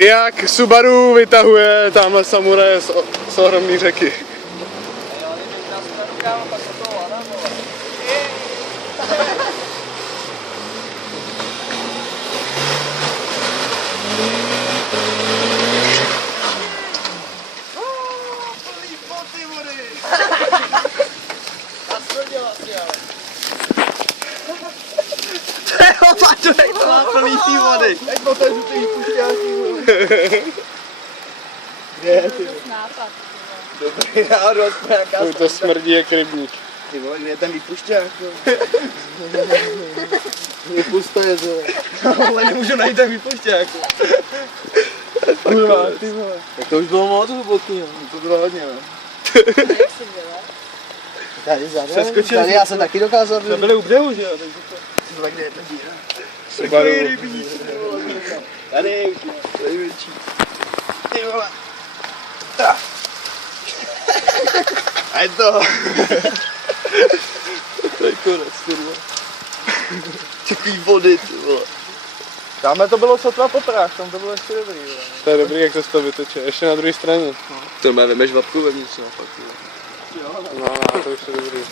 Jak Subaru vytahuje tamhle samuraje z ohromný řeky. Plný tý vody. Jak to tady ty pušťáky. Kde je ty? Dobrý náhodou, aspoň nějaká Uj, to smrdí jak rybník. Ty vole, kde je ten výpušťák? Vypusta je to. Ale nemůžu najít ten výpušťák. Kurva, ty vole. Tak to už bylo moc hluboký, jo. To bylo hodně, no. Tady zadem, tady já jsem taky dokázal. Jsme byli u břehu, že jo? Ty vole, kde je ten díra? Subaru. Tady už je, tady větší. Ty vole. A je to. To je konec, kurva. Takový vody, ty vole. Tamhle to bylo sotva poprách, tam to bylo ještě dobrý, jo. To je dobrý, jak to z toho vyteče. Ještě na druhé straně. To má vemeš vapku vevnitř, no, fakt. No, to už je dobrý.